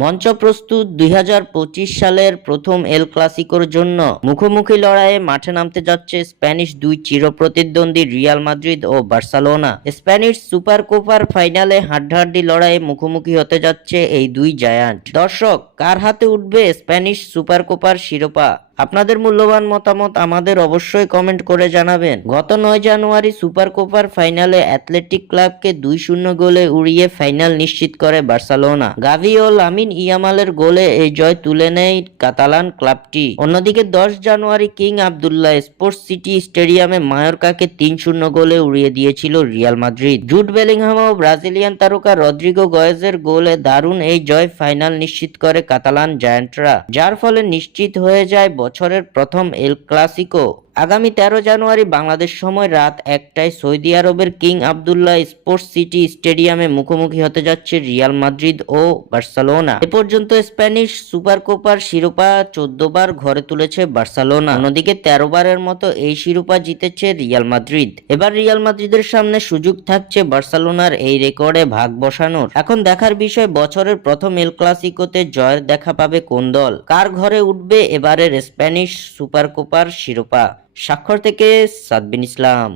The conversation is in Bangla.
মঞ্চ প্রস্তুত ২০২৫ সালের প্রথম এল ক্লাসিকোর জন্য মুখোমুখি লড়াইয়ে মাঠে নামতে যাচ্ছে স্প্যানিশ দুই চিরপ্রতিদ্বন্দ্বী রিয়াল মাদ্রিদ ও বার্সেলোনা। স্প্যানিশ সুপার কোপার ফাইনালে হাড্ডাহাড্ডি লড়াইয়ে মুখোমুখি হতে যাচ্ছে এই দুই জায়ান্ট। দর্শক, কার হাতে উঠবে স্প্যানিশ সুপার কোপার শিরোপা? আপনাদের মূল্যবান মতামত আমাদের অবশ্যই কমেন্ট করে জানাবেন। গত ৯ জানুয়ারি সুপার কোপার ফাইনালে অ্যাথলেটিক ক্লাবকে ২-০ গোলে উড়িয়ে ফাইনাল নিশ্চিত করে বার্সেলোনা। গাভি ও লামিন ইয়ামালের গোলে এই জয় তুলে নেয় কাতালান ক্লাবটি। অন্যদিকে ১০ জানুয়ারি কিং আবদুল্লাহ স্পোর্টস সিটি স্টেডিয়ামে মায়োর্কাকে ৩-০ গোলে উড়িয়ে দিয়েছিল রিয়াল মাদ্রিদ। জুড বেলিংহাম ও ব্রাজিলিয়ান তারকা রদ্রিগো গয়েজের গোলে দারুণ এই জয় ফাইনাল নিশ্চিত করে কাতালান জায়ান্টরা, যার ফলে নিশ্চিত হয়ে যায় বছরের প্রথম এল ক্লাসিকো। আগামী ১৩ জানুয়ারি বাংলাদেশ সময় রাত ১টায় সৌদি আরবের কিং আবদুল্লাহ স্পোর্টস সিটি স্টেডিয়ামে মুখোমুখি হতে যাচ্ছে রিয়াল মাদ্রিদ ও বার্সেলোনা। এ পর্যন্ত স্প্যানিশ সুপার কোপার শিরোপা ১৪ বার ঘরে তুলেছে বার্সেলোনা। অন্যদিকে ১৩ বারের মতো এই শিরোপা জিতেছে রিয়াল মাদ্রিদ। এবার রিয়াল মাদ্রিদের সামনে সুযোগ থাকছে বার্সেলোনার এই রেকর্ডে ভাগ বসানোর। এখন দেখার বিষয়, বছরের প্রথম এল ক্লাসিকোতে জয়ের দেখা পাবে কোন দল? কার ঘরে উঠবে এবারের স্প্যানিশ সুপার কোপার শিরোপা? স্বাক্ষর থেকে সাদবিন ইসলাম।